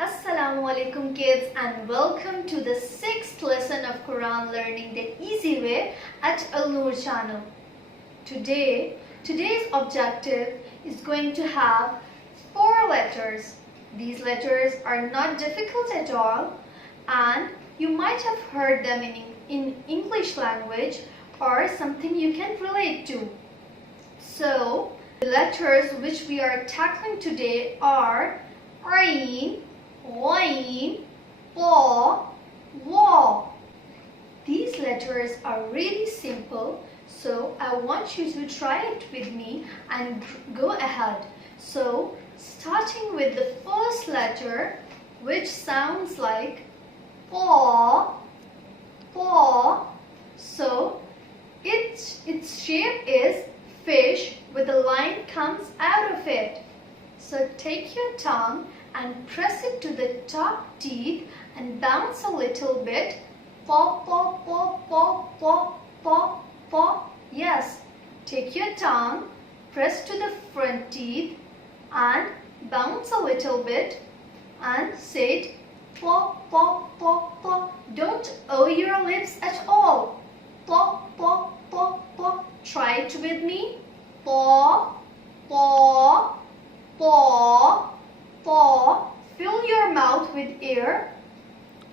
Assalamu alaikum kids, and welcome to the 6th lesson of Quran learning the easy way at Al-Noor channel. Today's objective is going to have 4 letters. These letters are not difficult at all, and you might have heard them in English language or something you can relate to. So, the letters which we are tackling today are Ain, Ghain, Ba, Wa. These letters are really simple, so I want you to try it with me and go ahead. So, starting with the first letter, which sounds like Ba, Ba. So, its shape is fish with a line comes out of it. So take your tongue and press it to the top teeth and bounce a little bit. Paw, paw, paw, paw, paw, paw, paw. Yes. Take your tongue, press to the front teeth and bounce a little bit and say it. Paw, paw, paw, paw. Don't owe your lips at all. Paw, paw, paw, paw. Try it with me. Paw, paw, paw, paw. Fill your mouth with air.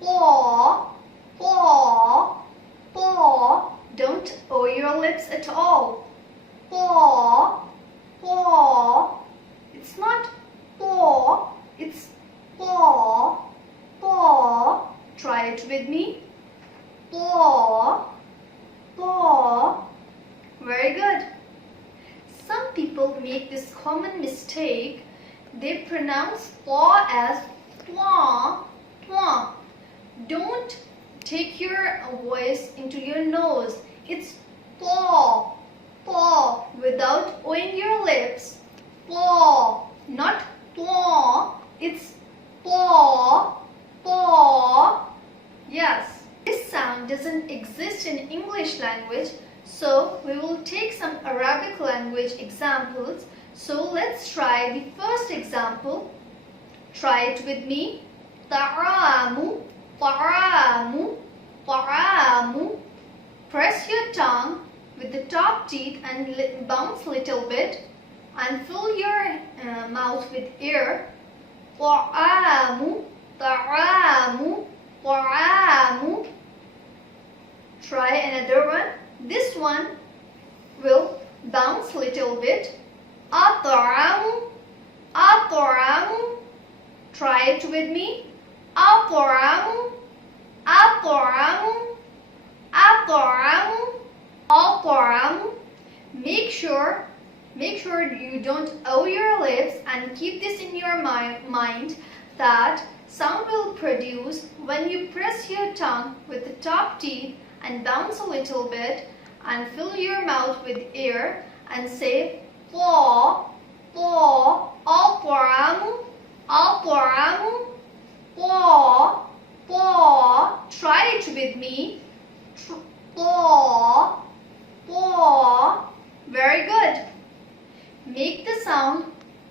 Paw, paw, paw. Don't owe your lips at all. Paw, paw. It's not paw, it's paw, paw. Try it with me. Paw, paw. Very good. Some people make this common mistake. They pronounce paw as pwa, pwa. Don't take your voice into your nose. It's paw, paw, without owing your lips. Paw, not paw. It's paw, paw. Yes, this sound doesn't exist in English language. So we will take some Arabic language examples. So let's try the first example. Try it with me. Ta'amu, ta'amu, ta'amu. Press your tongue with the top teeth and bounce a little bit and fill your mouth with air. Ta'amu, ta'amu, ta'amu. Try another one. This one will bounce a little bit. At'amu, at'amu. Try it with me. At'amu, at'amu, at'amu, at'amu. Make sure you don't owe your lips and keep this in your mind that sound will produce when you press your tongue with the top teeth and bounce a little bit and fill your mouth with air and say paw, paw, al-ta'amu, al-ta'amu, paw, paw. Try it with me. Paw, paw. Very good. Make the sound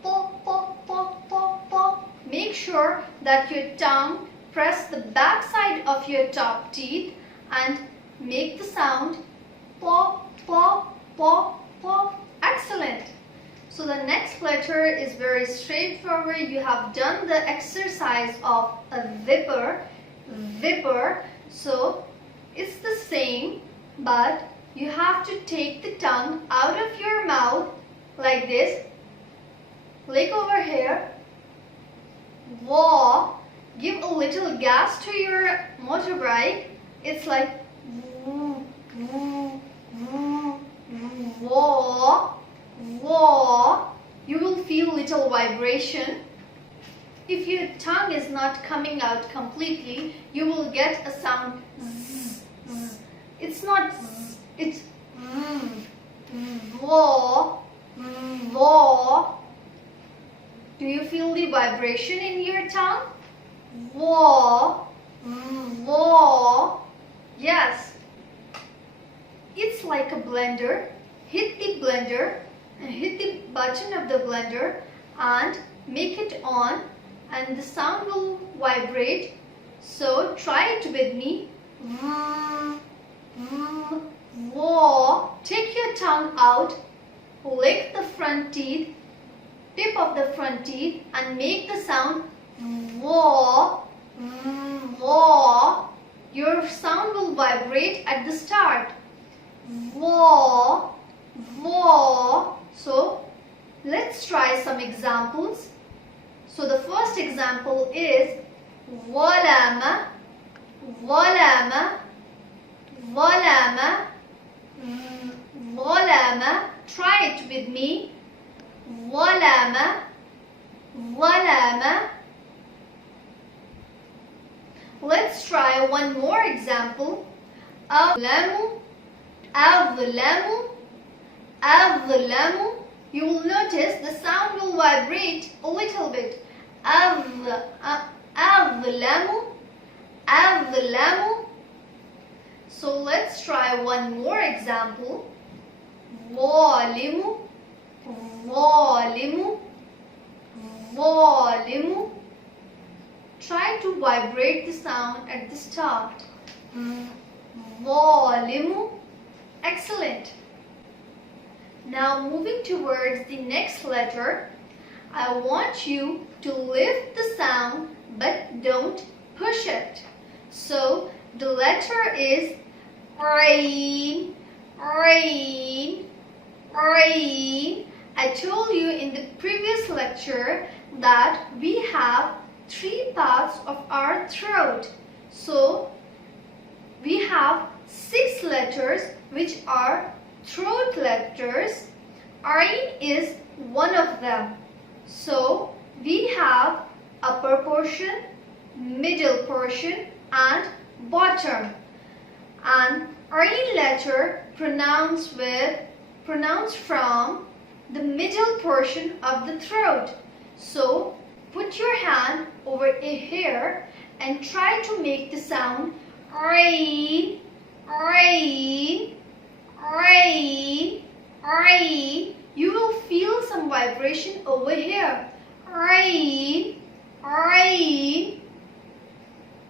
paw, paw, paw, paw, paw. Make sure that your tongue press the back side of your top teeth and make the sound paw, paw, paw, paw. Excellent. So the next letter is very straightforward. You have done the exercise of a zipper. So it's the same, but you have to take the tongue out of your mouth like this. Like over here. Wa. Give a little gas to your motorbike. It's like wa, wa. You will feel little vibration. If your tongue is not coming out completely, you will get a sound z, z. It's not z, it's wa, wa. Do you feel the vibration in your tongue? Wa, wa. Yes. It's like a blender. Hit the blender and hit the button of the blender and make it on and the sound will vibrate. So try it with me. Wa. Take your tongue out, lick the front teeth, tip of the front teeth, and make the sound wa. Wa. Your sound will vibrate at the start. Wa. Wa. So let's try some examples. So the first example is walama, walama, walama, walama. Try it with me. Walama, walama. Let's try one more example. Azlamu, azlamu, azlamu. You will notice the sound will vibrate a little bit. Azlamu, azlamu. So let's try one more example. Walimu, walimu, walimu. Try to vibrate the sound at the start. Walimu. Excellent. Now moving towards the next letter, I want you to lift the sound but don't push it. So the letter is rain, rain, rain. I told you in the previous lecture that we have 3 parts of our throat. So we have 6 letters which are throat letters. Ain is one of them. So we have upper portion, middle portion and bottom. And Ain letter pronounced from the middle portion of the throat. So put your hand over here and try to make the sound rain, rain, rain, rain. You will feel some vibration over here. Rain, rain.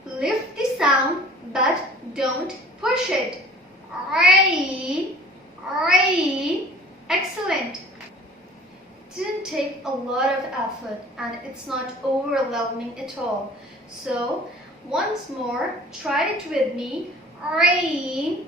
Lift the sound but don't push it. Rain, rain. Excellent. It didn't take a lot of effort and it's not overwhelming at all. So once more, try it with me. Rain,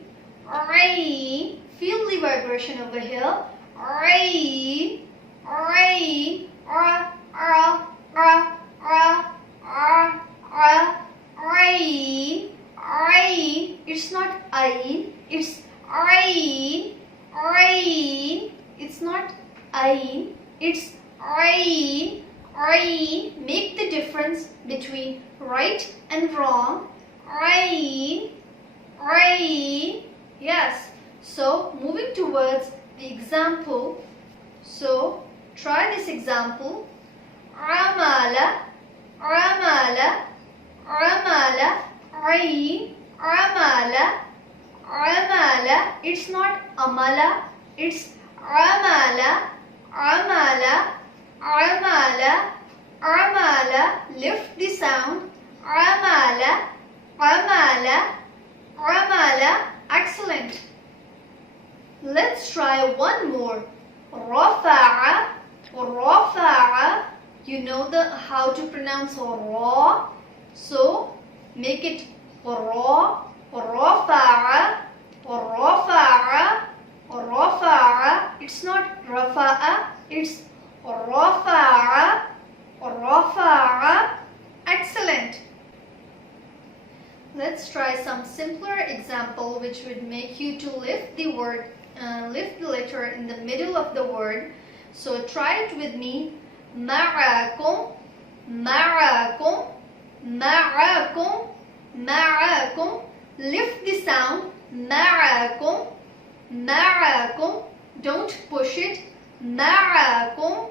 rain. Feel the vibration over here. Rain, rain. Ra, ra, ra, ra, ra, ra. Rain, rain. It's not ain, it's rain, rain. It's not ain, it's rain, rain. Make the difference between right and wrong. Rain, rain. Yes. So moving towards the example. So try this example. Ramala, ramala, ramala. Rain, ramala, ramala. It's not amala, it's ramala, ramala, ramala, ramala. Lift the sound. Ramala, ramala, ramala. Excellent. Let's try one more. Rafa'a, rafa'a. You know how to pronounce ra. So make it ra, rafa'a, rafa'a, rafa'a. It's not rafa'a, it's rafa'a, rafa'a. Excellent. Let's try some simpler example which would make you to lift the word, lift the letter in the middle of the word. So try it with me. Ma'akum, ma'akum, ma'akum, ma'akum. Lift the sound. Ma'akum, ma'akum. Don't push it. Ma'akum,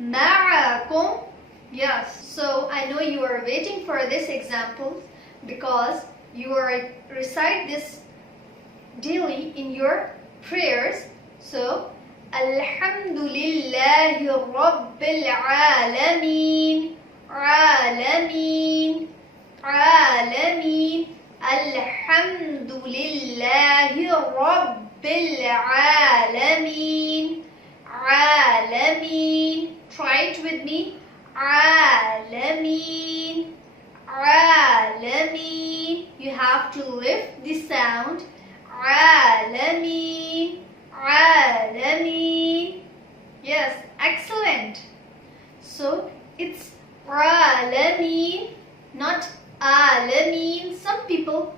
ma'akum. Yes. So I know you are waiting for this example because you are recite this daily in your prayers. So Alhamdulillahi Rabbil Alameen. عالمين عالمين الحمد لله رب العالمين عالمين. Try it with me. عالمين عالمين. You have to lift the sound. عالمين عالمين. Yes, excellent. So it's عالمين, not عالمين. Some people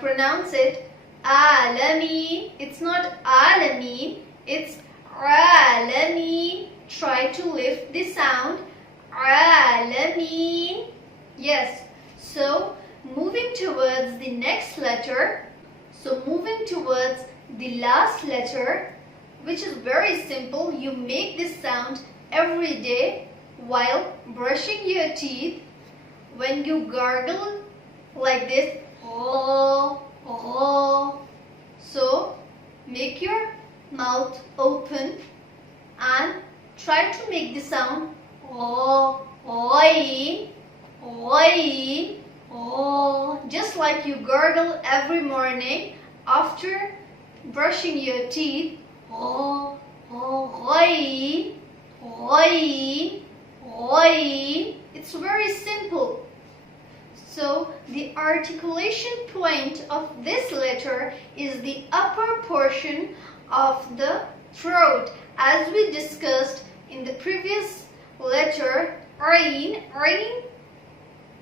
pronounce it عالمين. It's not عالمين, it's عالمين. Try to lift the sound. عالمين. Yes. So moving towards the next letter. So moving towards the last letter, which is very simple. You make this sound every day while brushing your teeth. When you gargle like this, oh, oh. So make your mouth open and try to make the sound oh, oi, oi, oh. Just like you gargle every morning after brushing your teeth. Oh, oh, oi, oi, oi. It's very simple. So the articulation point of this letter is the upper portion of the throat. As we discussed in the previous letter, Ain, Ain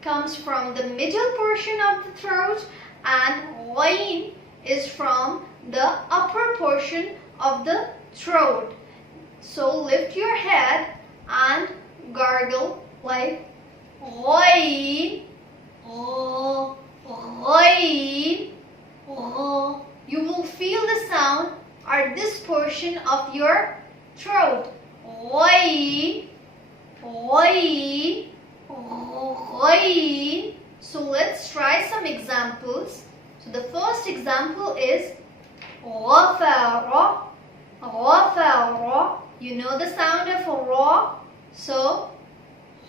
comes from the middle portion of the throat and Ain is from the upper portion of the throat. So lift your head and gargle like Ain, oh, Ain, oh. You will feel the sound at this portion of your throat. Oi, oi, oi. So let's try some examples. So the first example is غفر, غفر. You know the sound of ra. So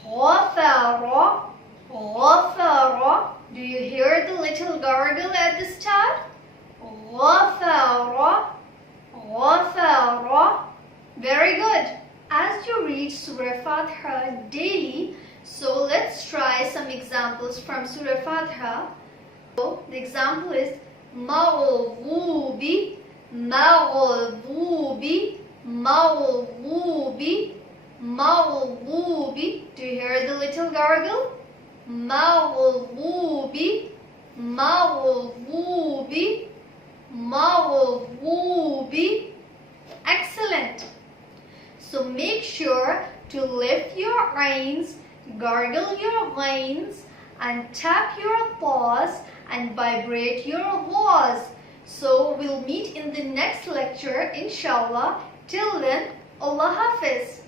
غفر, غفر. Do you hear the little gargle at the start? غفر, غفر. Very good. As you read Surah Fatiha daily, so let's try some examples from Surah Fatiha. So the example is مغضوب, مغضوب, مغضوب, مغضوب. Do you hear the little gargle? مغضوب, مغضوب, مغضوب. Excellent. So make sure to lift your eyes, gargle your veins, and tap your paws and vibrate your jaws. So we'll meet in the next lecture, inshallah. Till then, Allah Hafiz.